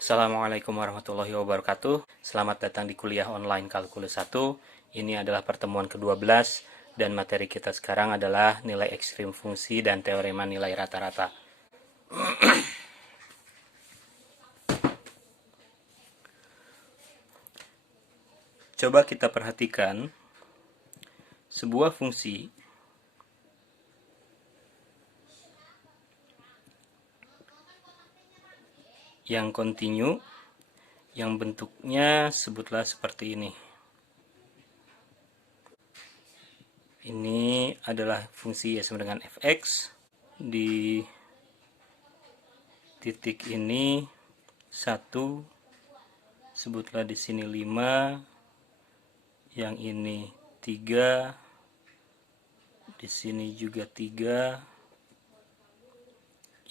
Assalamualaikum warahmatullahi wabarakatuh. Selamat datang di kuliah online Kalkulus 1. Ini adalah pertemuan ke-12 dan materi kita sekarang adalah nilai ekstrim fungsi dan teorema nilai rata-rata. Coba kita perhatikan sebuah fungsi yang kontinu yang bentuknya sebutlah seperti ini. Ini adalah fungsi y sama dengan fx. Di titik ini 1, sebutlah di sini 5, yang ini 3, di sini juga 3,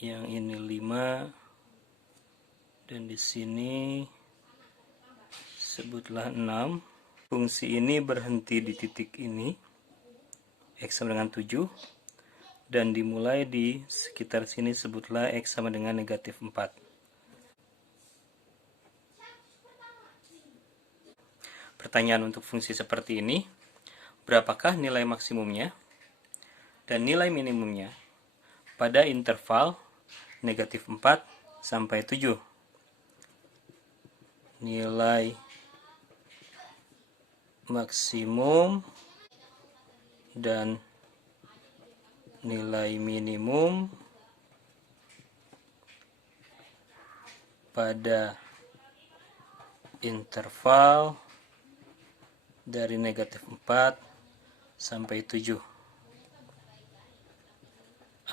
yang ini 5, dan di sini sebutlah 6. Fungsi ini berhenti di titik ini, x sama dengan 7, dan dimulai di sekitar sini, sebutlah x sama dengan negatif 4. Pertanyaan untuk fungsi seperti ini, berapakah nilai maksimumnya dan nilai minimumnya pada interval negatif 4 sampai 7? Nilai maksimum dan nilai minimum pada interval dari negatif 4 sampai 7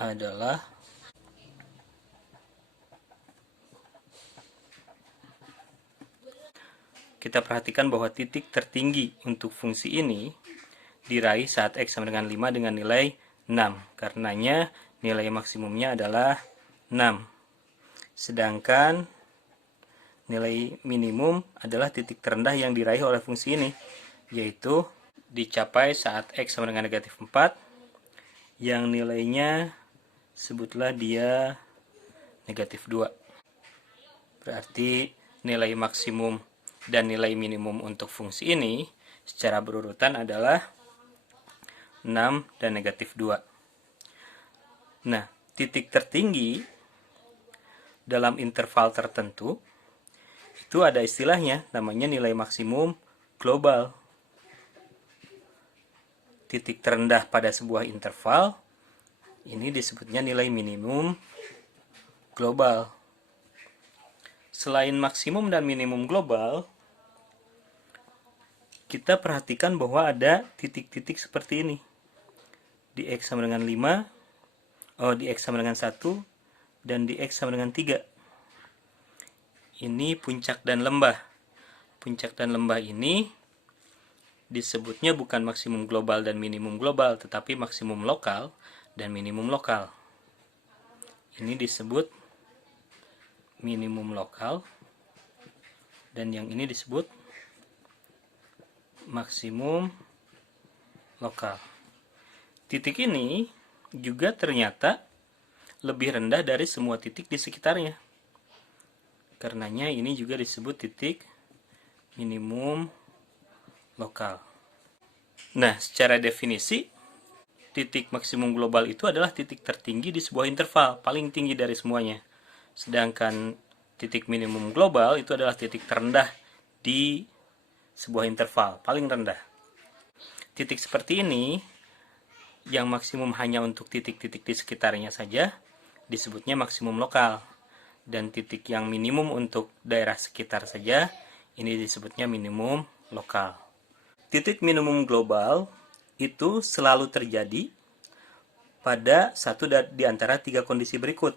adalah kita perhatikan bahwa titik tertinggi untuk fungsi ini diraih saat x sama dengan 5 dengan nilai 6. Karenanya nilai maksimumnya adalah 6. Sedangkan nilai minimum adalah titik terendah yang diraih oleh fungsi ini, yaitu dicapai saat x sama dengan negatif 4, yang nilainya sebutlah dia negatif 2. Berarti nilai maksimum dan nilai minimum untuk fungsi ini secara berurutan adalah 6 dan negatif 2. Nah, titik tertinggi dalam interval tertentu itu ada istilahnya, namanya nilai maksimum global. Titik terendah pada sebuah interval ini disebutnya nilai minimum global. Selain maksimum dan minimum global, kita perhatikan bahwa ada titik-titik seperti ini. Di x sama dengan 5, di x sama dengan 1, dan di x sama dengan 3. Ini puncak dan lembah. Puncak dan lembah ini disebutnya bukan maksimum global dan minimum global, tetapi maksimum lokal dan minimum lokal. Ini disebut minimum lokal, dan yang ini disebut maksimum lokal. Titik ini juga ternyata lebih rendah dari semua titik di sekitarnya. Karenanya ini juga disebut titik minimum lokal. Nah, secara definisi, titik maksimum global itu adalah titik tertinggi di sebuah interval, paling tinggi dari semuanya. Sedangkan titik minimum global itu adalah titik terendah di sebuah interval, paling rendah. Titik seperti ini, yang maksimum hanya untuk titik-titik di sekitarnya saja, disebutnya maksimum lokal. Dan titik yang minimum untuk daerah sekitar saja, ini disebutnya minimum lokal. Titik minimum global itu selalu terjadi pada satu di antara 3 kondisi berikut.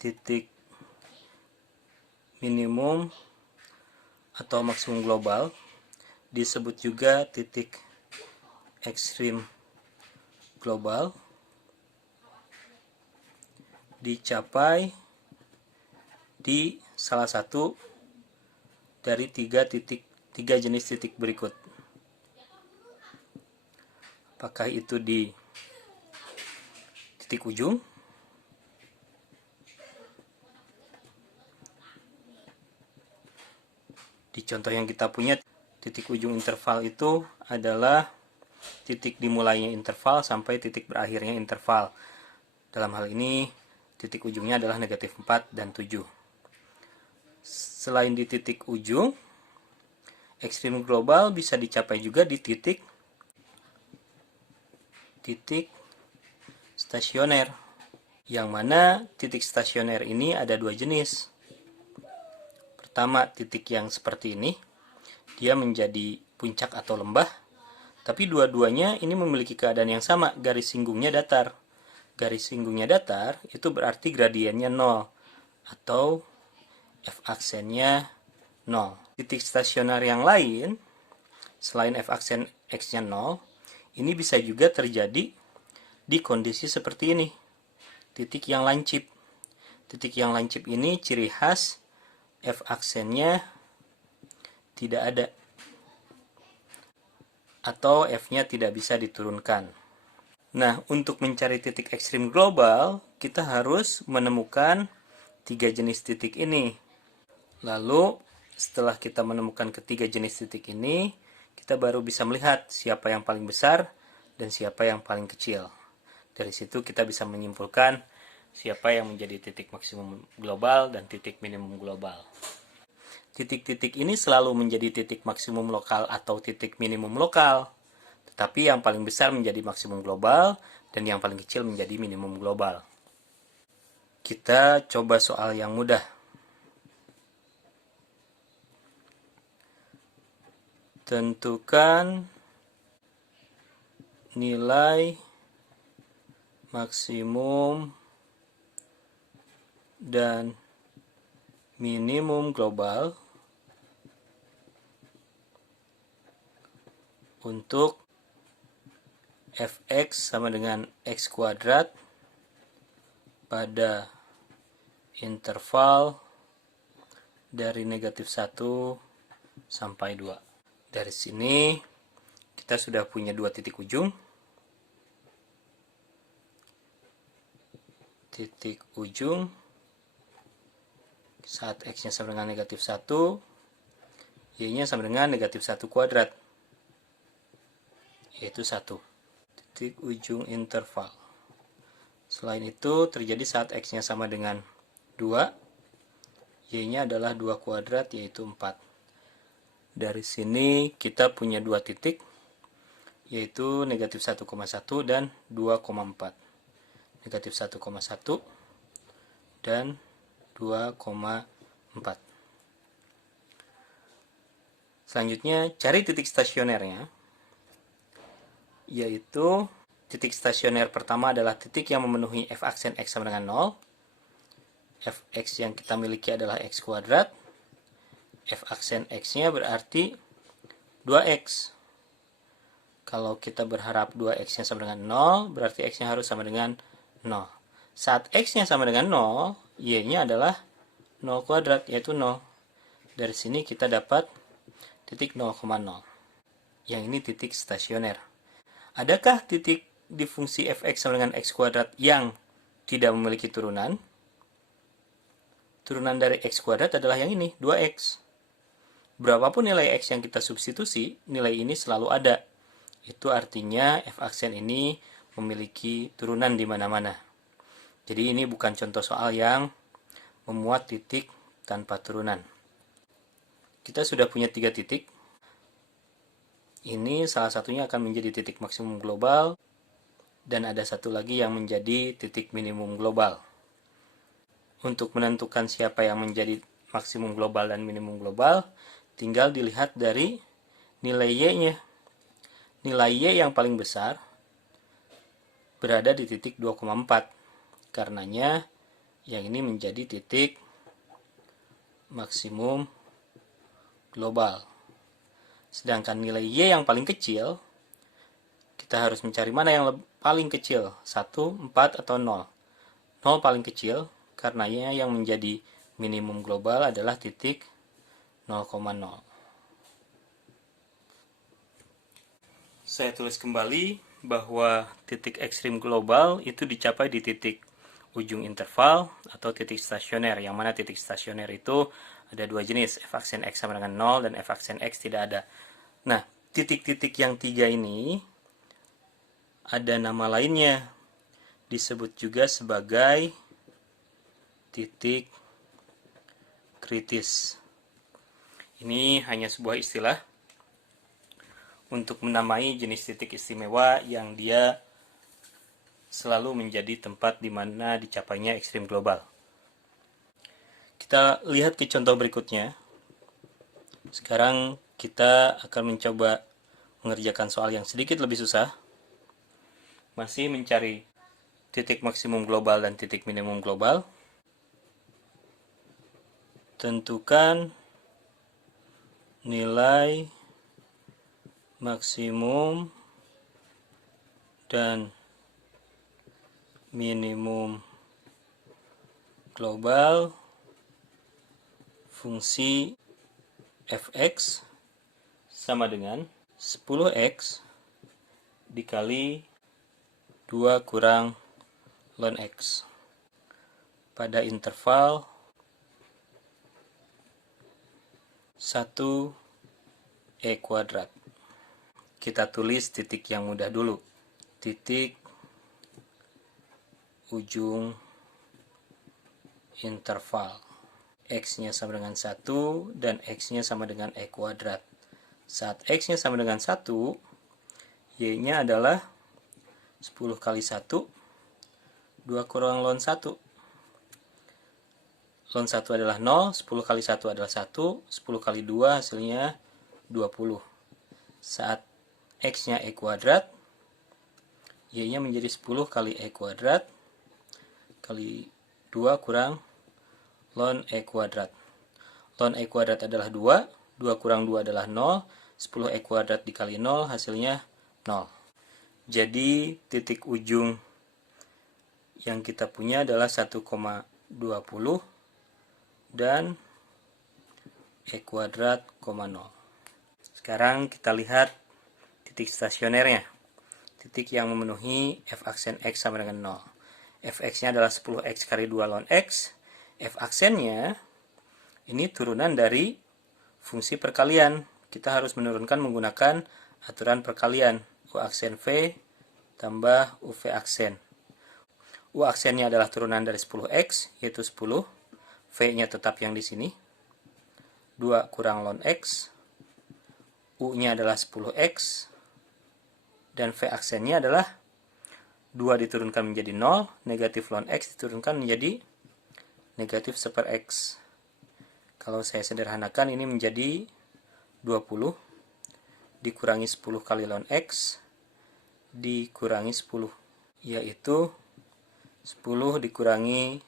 Titik minimum atau maksimum global disebut juga titik ekstrim global, dicapai di salah satu dari 3 jenis titik berikut. Apakah itu di titik ujung, Di contoh yang kita punya, titik ujung interval itu adalah titik dimulainya interval sampai titik berakhirnya interval. Dalam hal ini, titik ujungnya adalah negatif 4 dan 7. Selain di titik ujung, ekstrim global bisa dicapai juga di titik stasioner. Yang mana titik stasioner ini ada dua jenis. Pertama, titik yang seperti ini, dia menjadi puncak atau lembah, tapi dua-duanya ini memiliki keadaan yang sama, garis singgungnya datar. Garis singgungnya datar, itu berarti gradiennya 0, atau F aksennya 0. Titik stasioner yang lain, selain F aksen X-nya 0, ini bisa juga terjadi di kondisi seperti ini, titik yang lancip. Titik yang lancip ini ciri khas F aksennya tidak ada, atau F-nya tidak bisa diturunkan. Nah, untuk mencari titik ekstrim global, kita harus menemukan 3 jenis titik ini. Lalu, setelah kita menemukan ketiga jenis titik ini, kita baru bisa melihat siapa yang paling besar dan siapa yang paling kecil. Dari situ kita bisa menyimpulkan siapa yang menjadi titik maksimum global dan titik minimum global. Titik-titik ini selalu menjadi titik maksimum lokal atau titik minimum lokal, tetapi yang paling besar menjadi maksimum global dan yang paling kecil menjadi minimum global. Kita coba soal yang mudah. Tentukan nilai maksimum dan minimum global untuk fx sama dengan x kuadrat pada interval dari negatif 1 sampai 2. Dari sini kita sudah punya dua titik ujung. Titik ujung saat x-nya sama dengan negatif 1, y-nya sama dengan negatif 1 kuadrat, yaitu 1. Titik ujung interval. Selain itu, terjadi saat x-nya sama dengan 2, y-nya adalah 2 kuadrat, yaitu 4. Dari sini kita punya dua titik, yaitu negatif 1,1 dan 2,4. Negatif 1,1 dan 2,4. Selanjutnya, cari titik stasionernya, yaitu titik stasioner pertama adalah titik yang memenuhi f aksen x sama dengan 0. Fx yang kita miliki adalah x kuadrat. F aksen x-nya berarti 2x. Kalau kita berharap 2x-nya sama dengan 0, berarti x-nya harus sama dengan 0. Saat x-nya sama dengan 0, y-nya adalah 0 kuadrat, yaitu 0. Dari sini kita dapat titik 0,0. Yang ini titik stasioner. Adakah titik di fungsi fx sama dengan x kuadrat yang tidak memiliki turunan? Turunan dari x kuadrat adalah yang ini, 2x. Berapapun nilai x yang kita substitusi, nilai ini selalu ada. Itu artinya f aksen ini memiliki turunan di mana-mana. Jadi ini bukan contoh soal yang memuat titik tanpa turunan. Kita sudah punya 3 titik. Ini salah satunya akan menjadi titik maksimum global, dan ada satu lagi yang menjadi titik minimum global. Untuk menentukan siapa yang menjadi maksimum global dan minimum global, tinggal dilihat dari nilai y-nya. Nilai y yang paling besar berada di titik 2,4. Karenanya yang ini menjadi titik maksimum global. Sedangkan nilai y yang paling kecil, kita harus mencari mana yang paling kecil, 1, 4, atau 0. 0 paling kecil, karena y yang menjadi minimum global adalah titik 0,0. Saya tulis kembali bahwa titik ekstrim global itu dicapai di titik ujung interval atau titik stasioner, yang mana titik stasioner itu Ada dua jenis, f aksen x sama dengan 0 dan f aksen x tidak ada. Nah, titik-titik yang 3 ini ada nama lainnya, disebut juga sebagai titik kritis. Ini hanya sebuah istilah untuk menamai jenis titik istimewa yang dia selalu menjadi tempat di mana dicapainya ekstrim global. Kita lihat ke contoh berikutnya. Sekarang kita akan mencoba mengerjakan soal yang sedikit lebih susah. Masih mencari titik maksimum global dan titik minimum global. Tentukan nilai maksimum dan minimum global fungsi fx sama dengan 10x dikali 2 kurang ln x pada interval 1 e kuadrat. Kita tulis titik yang mudah dulu. Titik ujung interval. X-nya sama dengan 1 dan X-nya sama dengan E kuadrat. Saat X-nya sama dengan 1, Y-nya adalah 10 kali 1, 2 kurang ln 1. Ln 1 adalah 0, 10 kali 1 adalah 1, 10 kali 2 hasilnya 20. Saat X-nya E kuadrat, Y-nya menjadi 10 kali E kuadrat kali 2 kurang ln E kuadrat. Ln E kuadrat adalah 2, 2 kurang 2 adalah 0, 10 E kuadrat dikali 0 hasilnya 0. Jadi titik ujung yang kita punya adalah 1,20 dan E kuadrat, 0. Sekarang kita lihat titik stasionernya. Titik yang memenuhi f aksen x sama dengan 0. Fx-nya adalah 10x kali 2 ln x. F aksennya ini turunan dari fungsi perkalian. Kita harus menurunkan menggunakan aturan perkalian. U aksen V tambah UV aksen. U aksennya adalah turunan dari 10x, yaitu 10. V-nya tetap yang di sini. 2 kurang ln x. U-nya adalah 10x. Dan V aksennya adalah 2 diturunkan menjadi 0, negatif ln x diturunkan menjadi negatif 1/x. Kalau saya sederhanakan ini menjadi 20 dikurangi 10 kali ln x dikurangi 10, yaitu 10 dikurangi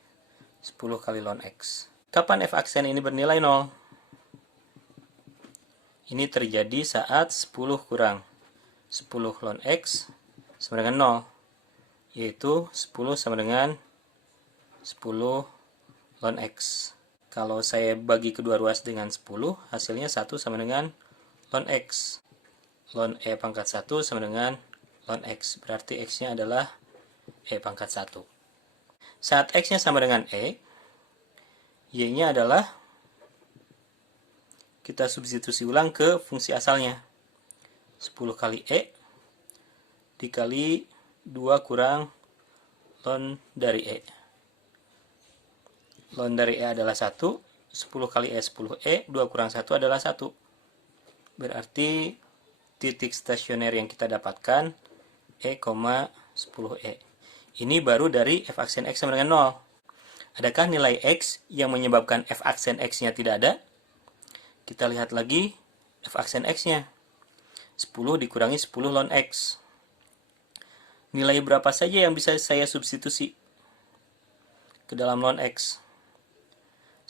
10 kali ln x. Kapan f aksen ini bernilai 0? Ini terjadi saat 10 kurang 10 ln x sama dengan 0, yaitu 10 sama dengan 10 ln x. Kalau saya bagi kedua ruas dengan 10, hasilnya 1 sama dengan ln x. Ln e pangkat 1 sama dengan ln x. Berarti x-nya adalah e pangkat 1. Saat x-nya sama dengan e, y-nya adalah, kita substitusi ulang ke fungsi asalnya. 10 kali e dikali 2 kurang ln dari e. Ln dari E adalah 1, 10 kali E 10E, 2 kurang 1 adalah 1. Berarti titik stasioner yang kita dapatkan E, 10E. Ini baru dari f aksen x sama dengan 0. Adakah nilai x yang menyebabkan f aksen x-nya tidak ada? Kita lihat lagi f aksen x-nya. 10 dikurangi 10 ln x. Nilai berapa saja yang bisa saya substitusi ke dalam ln x?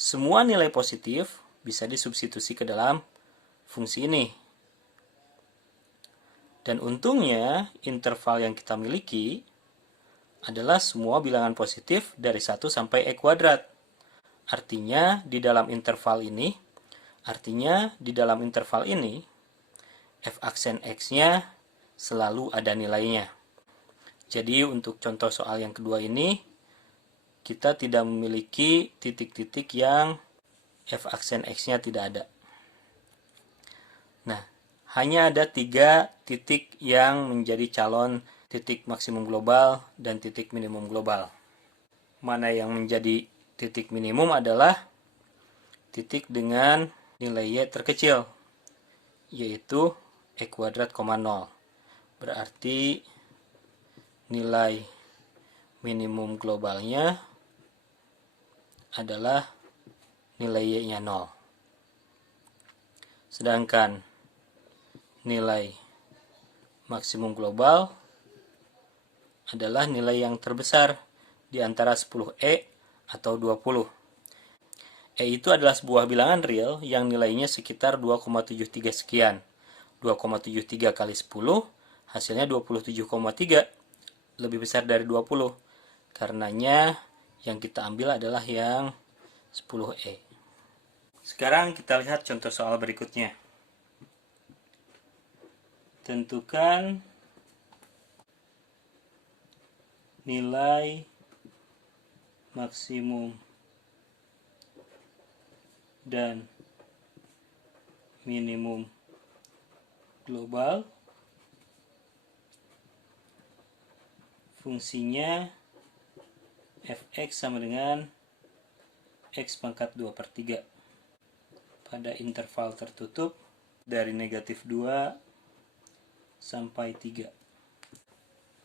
Semua nilai positif bisa disubstitusi ke dalam fungsi ini. Dan untungnya, interval yang kita miliki adalah semua bilangan positif dari 1 sampai E kuadrat. Artinya, di dalam interval ini, f aksen x-nya selalu ada nilainya. Jadi, untuk contoh soal yang kedua ini, kita tidak memiliki titik-titik yang f aksen x-nya tidak ada. Nah, hanya ada 3 titik yang menjadi calon titik maksimum global dan titik minimum global. Mana yang menjadi titik minimum adalah titik dengan nilai y terkecil, yaitu e², 0. Berarti nilai minimum globalnya adalah nilai y-nya 0. Sedangkan nilai maksimum global adalah nilai yang terbesar di antara 10e atau 20. E itu adalah sebuah bilangan real yang nilainya sekitar 2,73 sekian. 2,73 kali 10 hasilnya 27,3, lebih besar dari 20. Karenanya yang kita ambil adalah yang 10e. Sekarang kita lihat contoh soal berikutnya. Tentukan nilai maksimum dan minimum global fungsinya fx sama dengan x pangkat 2/3 pada interval tertutup dari negatif 2 sampai 3.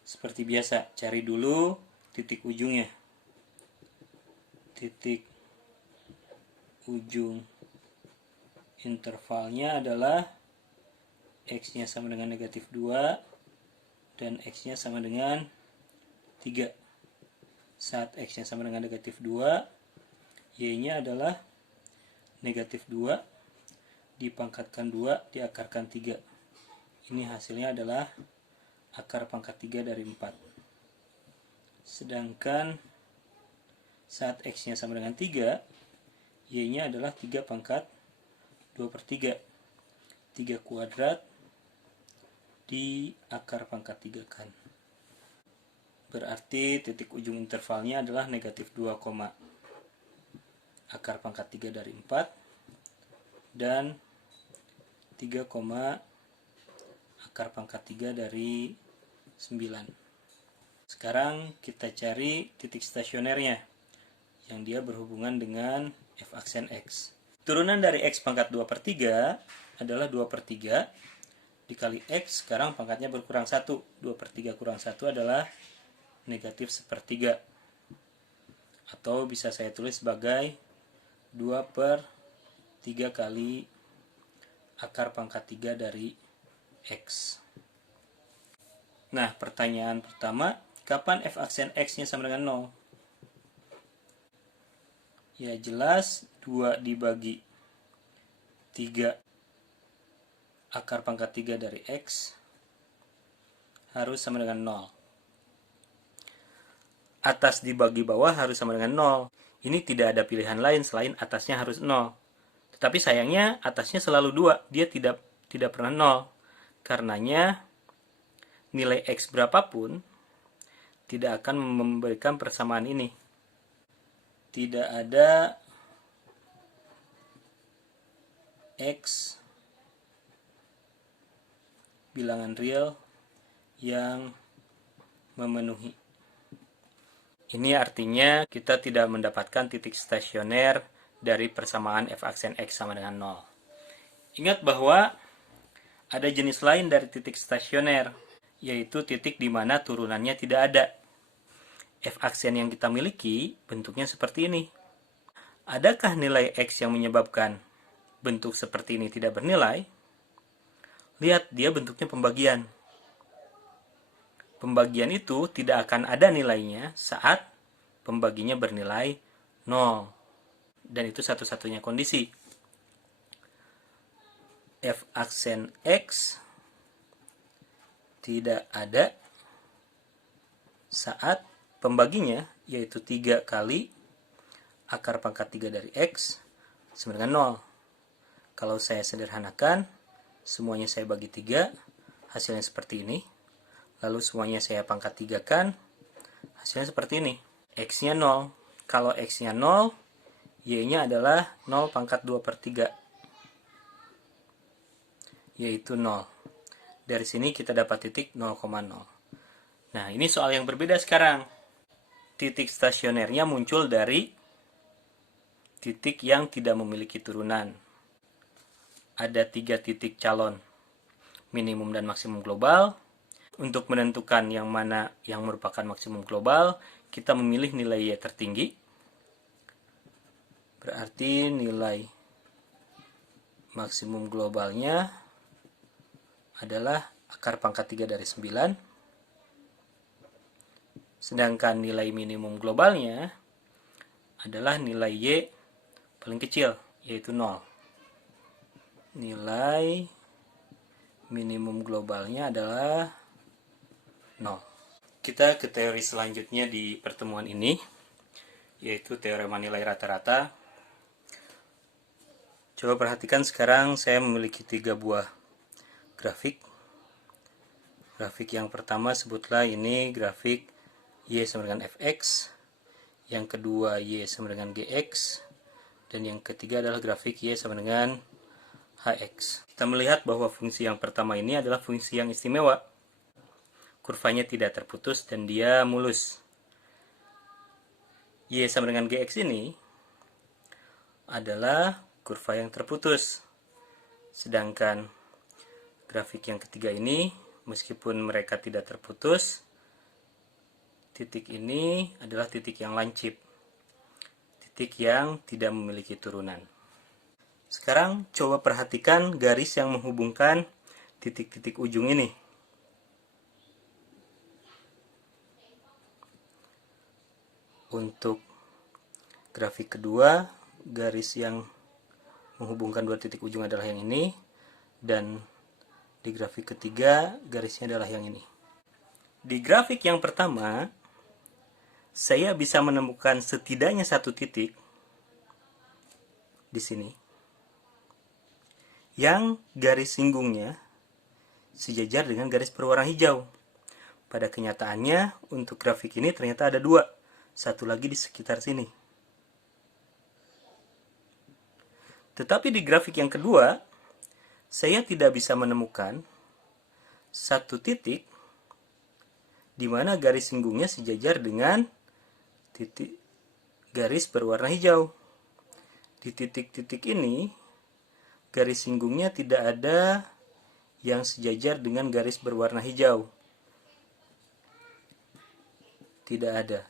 Seperti biasa, cari dulu titik ujungnya. Titik ujung intervalnya adalah x-nya sama dengan negatif 2 dan x-nya sama dengan 3. Saat x-nya sama dengan negatif 2, y-nya adalah negatif 2 dipangkatkan 2 diakarkan 3. Ini hasilnya adalah akar pangkat 3 dari 4. Sedangkan saat x-nya sama dengan 3, y-nya adalah 3 pangkat 2/3. 3 kuadrat di akar pangkat 3 kan. Berarti titik ujung intervalnya adalah negatif 2, akar pangkat 3 dari 4 dan 3, akar pangkat 3 dari 9. Sekarang kita cari titik stasionernya yang dia berhubungan dengan f aksen x. Turunan dari x pangkat 2/3 adalah 2/3 dikali x, sekarang pangkatnya berkurang 1. 2/3 kurang 1 adalah negatif 1/3. Atau bisa saya tulis sebagai 2/3 kali akar pangkat 3 dari x. Nah, pertanyaan pertama, kapan f aksen x-nya sama dengan 0? Ya jelas 2 dibagi 3 akar pangkat 3 dari x harus sama dengan 0. Atas dibagi bawah harus sama dengan 0. Ini tidak ada pilihan lain selain atasnya harus 0. Tetapi sayangnya atasnya selalu 2. Dia tidak pernah 0. Karenanya nilai x berapapun tidak akan memberikan persamaan ini. Tidak ada x bilangan real yang memenuhi. Ini artinya kita tidak mendapatkan titik stasioner dari persamaan f aksen x sama dengan 0. Ingat bahwa ada jenis lain dari titik stasioner, yaitu titik di mana turunannya tidak ada. F aksen yang kita miliki bentuknya seperti ini. Adakah nilai x yang menyebabkan bentuk seperti ini tidak bernilai? Lihat, dia bentuknya pembagian. Pembagian itu tidak akan ada nilainya saat pembaginya bernilai 0. Dan itu satu-satunya kondisi. F aksen x tidak ada saat pembaginya, yaitu 3 kali akar pangkat 3 dari x sama dengan 0. Kalau saya sederhanakan, semuanya saya bagi 3, hasilnya seperti ini. Lalu semuanya saya pangkat 3 kan, hasilnya seperti ini. X-nya 0. Kalau X-nya 0, Y-nya adalah 0 pangkat 2 per 3, yaitu 0. Dari sini kita dapat titik 0,0. Nah, ini soal yang berbeda sekarang. Titik stasionernya muncul dari titik yang tidak memiliki turunan. Ada 3 titik calon, minimum dan maksimum global. Untuk menentukan yang mana yang merupakan maksimum global, kita memilih nilai Y tertinggi. Berarti nilai maksimum globalnya adalah akar pangkat 3 dari 9. Sedangkan nilai minimum globalnya adalah nilai Y paling kecil, yaitu 0. Nilai minimum globalnya adalah 0. Kita ke teori selanjutnya di pertemuan ini, yaitu teorema nilai rata-rata. Coba perhatikan sekarang saya memiliki 3 buah grafik. Grafik yang pertama sebutlah ini grafik Y sama dengan Fx, yang kedua Y sama dengan Gx, dan yang ketiga adalah grafik Y sama dengan Hx. Kita melihat bahwa fungsi yang pertama ini adalah fungsi yang istimewa. Kurvanya tidak terputus dan dia mulus. Y sama dengan Gx ini adalah kurva yang terputus. Sedangkan grafik yang ketiga ini, meskipun mereka tidak terputus, titik ini adalah titik yang lancip. Titik yang tidak memiliki turunan. Sekarang coba perhatikan garis yang menghubungkan titik-titik ujung ini. Untuk grafik kedua, garis yang menghubungkan 2 titik ujung adalah yang ini, dan di grafik ketiga garisnya adalah yang ini. Di grafik yang pertama, saya bisa menemukan setidaknya 1 titik di sini yang garis singgungnya sejajar dengan garis berwarna hijau. Pada kenyataannya, untuk grafik ini ternyata ada 2. Satu lagi di sekitar sini. Tetapi di grafik yang kedua, saya tidak bisa menemukan 1 titik di mana garis singgungnya sejajar dengan titik garis berwarna hijau. Di titik-titik ini, garis singgungnya tidak ada yang sejajar dengan garis berwarna hijau. Tidak ada.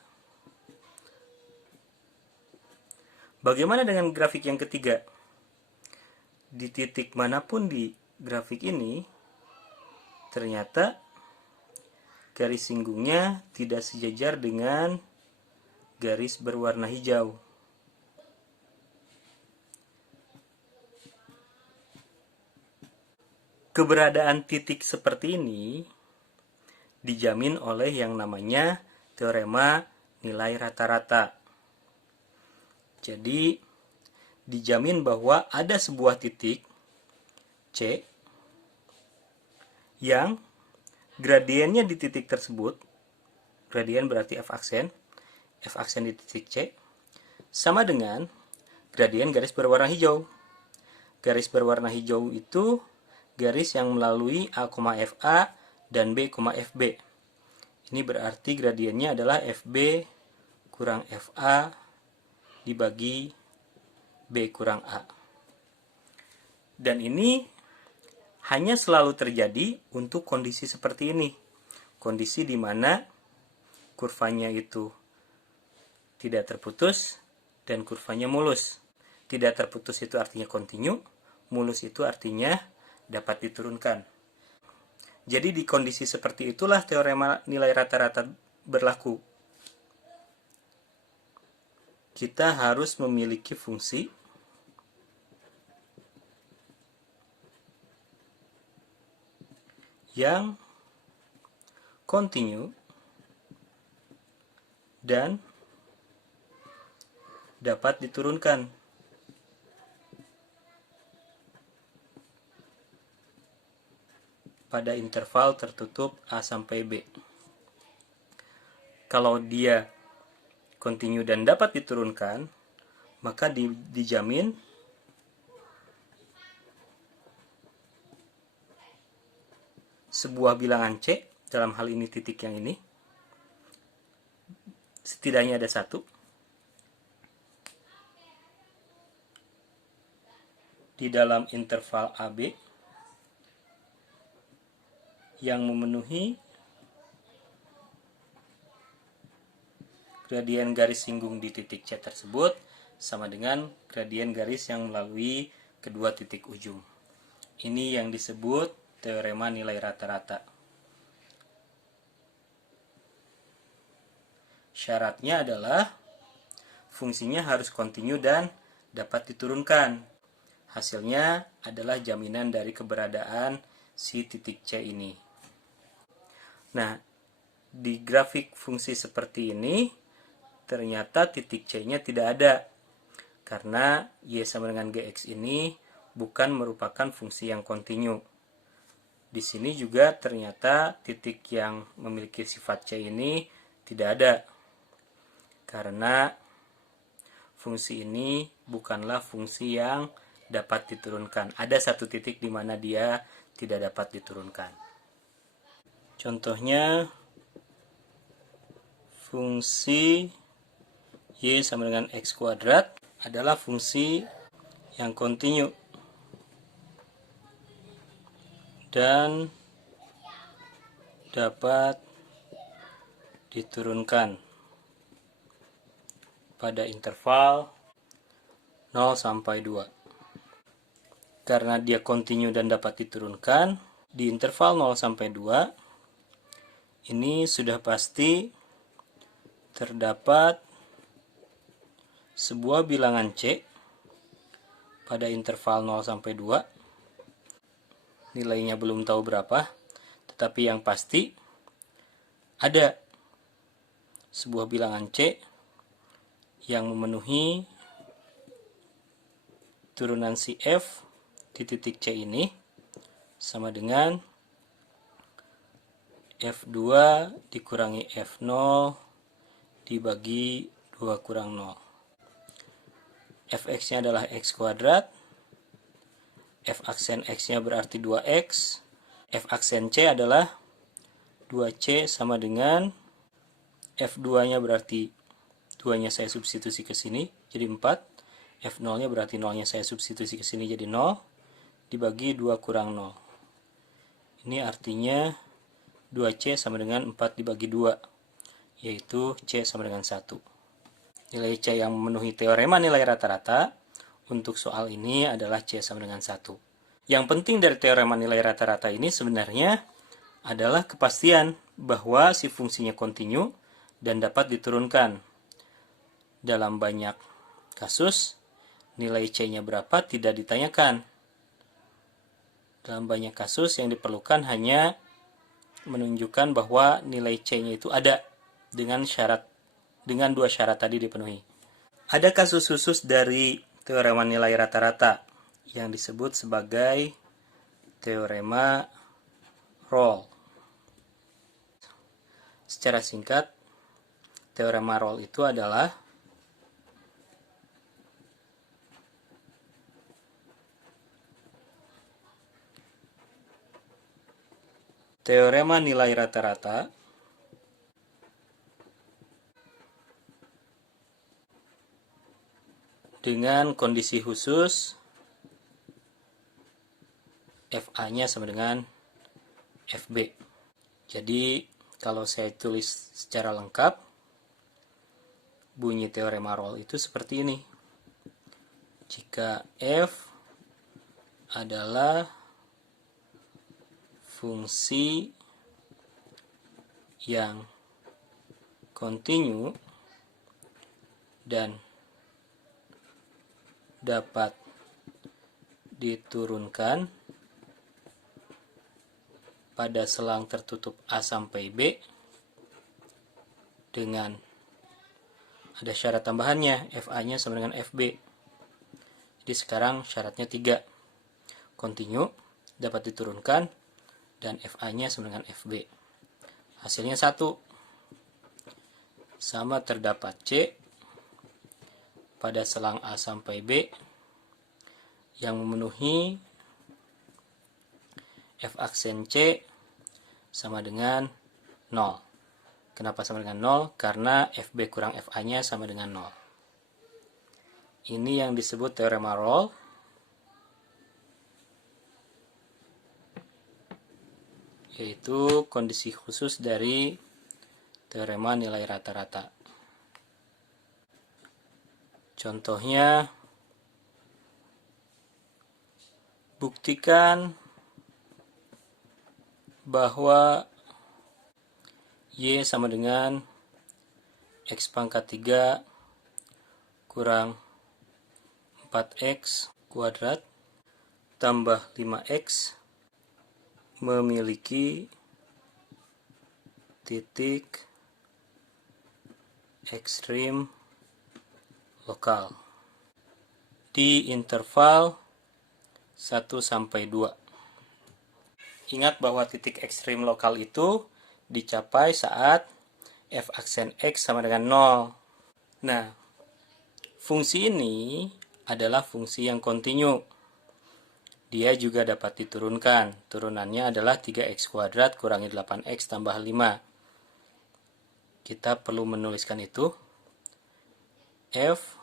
Bagaimana dengan grafik yang ketiga? Di titik manapun di grafik ini, ternyata garis singgungnya tidak sejajar dengan garis berwarna hijau. Keberadaan titik seperti ini dijamin oleh yang namanya teorema nilai rata-rata. Jadi, dijamin bahwa ada sebuah titik C yang gradiennya di titik tersebut, gradien berarti F aksen di titik C, sama dengan gradien garis berwarna hijau. Garis berwarna hijau itu garis yang melalui A, FA dan B, FB. Ini berarti gradiennya adalah FB kurang FA dibagi B kurang A. Dan ini hanya selalu terjadi untuk kondisi seperti ini. Kondisi di mana kurvanya itu tidak terputus dan kurvanya mulus. Tidak terputus itu artinya kontinu, mulus itu artinya dapat diturunkan. Jadi di kondisi seperti itulah teorema nilai rata-rata berlaku. Kita harus memiliki fungsi yang kontinu dan dapat diturunkan. Pada interval tertutup A sampai B. Kalau dia kontinu dan dapat diturunkan, maka dijamin sebuah bilangan C, dalam hal ini titik yang ini, setidaknya ada satu, di dalam interval AB yang memenuhi gradien garis singgung di titik C tersebut sama dengan gradien garis yang melalui kedua titik ujung. Ini yang disebut teorema nilai rata-rata. Syaratnya adalah fungsinya harus kontinu dan dapat diturunkan. Hasilnya adalah jaminan dari keberadaan si titik C ini. Nah, di grafik fungsi seperti ini, ternyata titik C-nya tidak ada. Karena Y sama dengan GX ini bukan merupakan fungsi yang kontinu. Di sini juga ternyata titik yang memiliki sifat C ini tidak ada. Karena fungsi ini bukanlah fungsi yang dapat diturunkan. Ada satu titik di mana dia tidak dapat diturunkan. Contohnya, fungsi Y sama dengan X kuadrat adalah fungsi yang kontinu dan dapat diturunkan pada interval 0 sampai 2. Karena dia kontinu dan dapat diturunkan, di interval 0 sampai 2 ini sudah pasti terdapat sebuah bilangan C pada interval 0 sampai 2. Nilainya belum tahu berapa, tetapi yang pasti ada sebuah bilangan C yang memenuhi turunan si F di titik C ini sama dengan F2 dikurangi F0 dibagi 2 kurang 0. Fx-nya adalah X kuadrat, F aksen X-nya berarti 2X, F aksen C adalah 2C sama dengan F2-nya berarti 2-nya saya substitusi ke sini jadi 4, F0-nya berarti 0-nya saya substitusi ke sini jadi 0, dibagi 2 kurang 0. Ini artinya 2C sama dengan 4 dibagi 2, yaitu C sama dengan 1. Nilai C yang memenuhi teorema nilai rata-rata untuk soal ini adalah C sama dengan 1. Yang penting dari teorema nilai rata-rata ini sebenarnya adalah kepastian bahwa si fungsinya kontinu dan dapat diturunkan. Dalam banyak kasus, nilai C-nya berapa tidak ditanyakan. Dalam banyak kasus yang diperlukan hanya menunjukkan bahwa nilai C-nya itu ada dengan dua syarat tadi dipenuhi. Ada kasus khusus dari teorema nilai rata-rata yang disebut sebagai teorema Rolle. Secara singkat, teorema Rolle itu adalah teorema nilai rata-rata dengan kondisi khusus FA-nya sama dengan FB. Jadi, kalau saya tulis secara lengkap, bunyi teorema Rolle itu seperti ini. Jika F adalah fungsi yang kontinu dan dapat diturunkan pada selang tertutup A sampai B dengan ada syarat tambahannya, FA-nya sama dengan FB. Jadi sekarang syaratnya 3. Kontinu, dapat diturunkan, dan FA-nya sama dengan FB. Hasilnya 1. Sama terdapat C pada selang A sampai B yang memenuhi F aksen C sama dengan 0. Kenapa sama dengan 0? Karena FB kurang FA-nya sama dengan 0. Ini yang disebut teorema Rolle, yaitu kondisi khusus dari teorema nilai rata-rata. Contohnya, buktikan bahwa Y sama dengan X pangkat 3 kurang 4X kuadrat tambah 5X memiliki titik ekstrim lokal di interval 1 sampai 2. Ingat bahwa titik ekstrim lokal itu dicapai saat F aksen X sama dengan 0. Nah, fungsi ini adalah fungsi yang kontinu. Dia juga dapat diturunkan. Turunannya adalah 3X kuadrat kurangi 8X tambah 5. Kita perlu menuliskan itu. F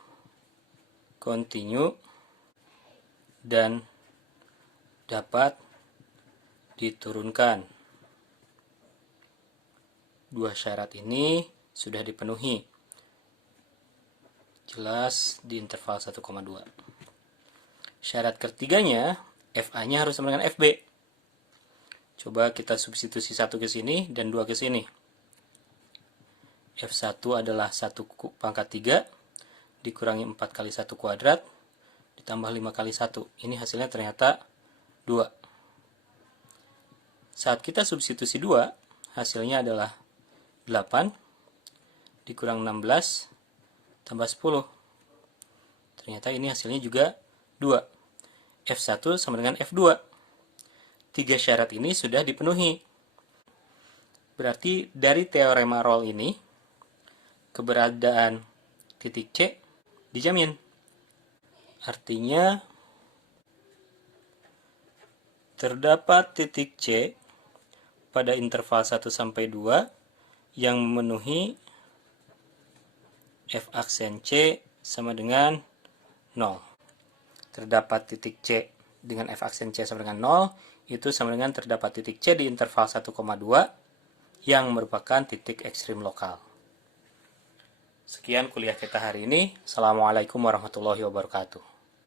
kontinu dan dapat diturunkan. Dua syarat ini sudah dipenuhi. Jelas di interval 1,2. Syarat ketiganya, FA-nya harus sama dengan FB. Coba kita substitusi 1 ke sini dan 2 ke sini. F1 adalah 1 pangkat 3 dikurangi 4 kali 1 kuadrat ditambah 5 kali 1. Ini hasilnya ternyata 2. Saat kita substitusi 2, hasilnya adalah 8 dikurang 16 tambah 10. Ternyata ini hasilnya juga 2. F1 sama dengan F2. 3 syarat ini sudah dipenuhi. Berarti dari teorema Rolle ini, keberadaan titik C dijamin. Artinya, terdapat titik C pada interval 1 sampai 2 yang memenuhi F aksen C sama dengan 0. Terdapat titik C dengan F aksen C sama dengan 0, itu sama dengan terdapat titik C di interval 1,2 yang merupakan titik ekstrim lokal. Sekian kuliah kita hari ini. Assalamualaikum warahmatullahi wabarakatuh.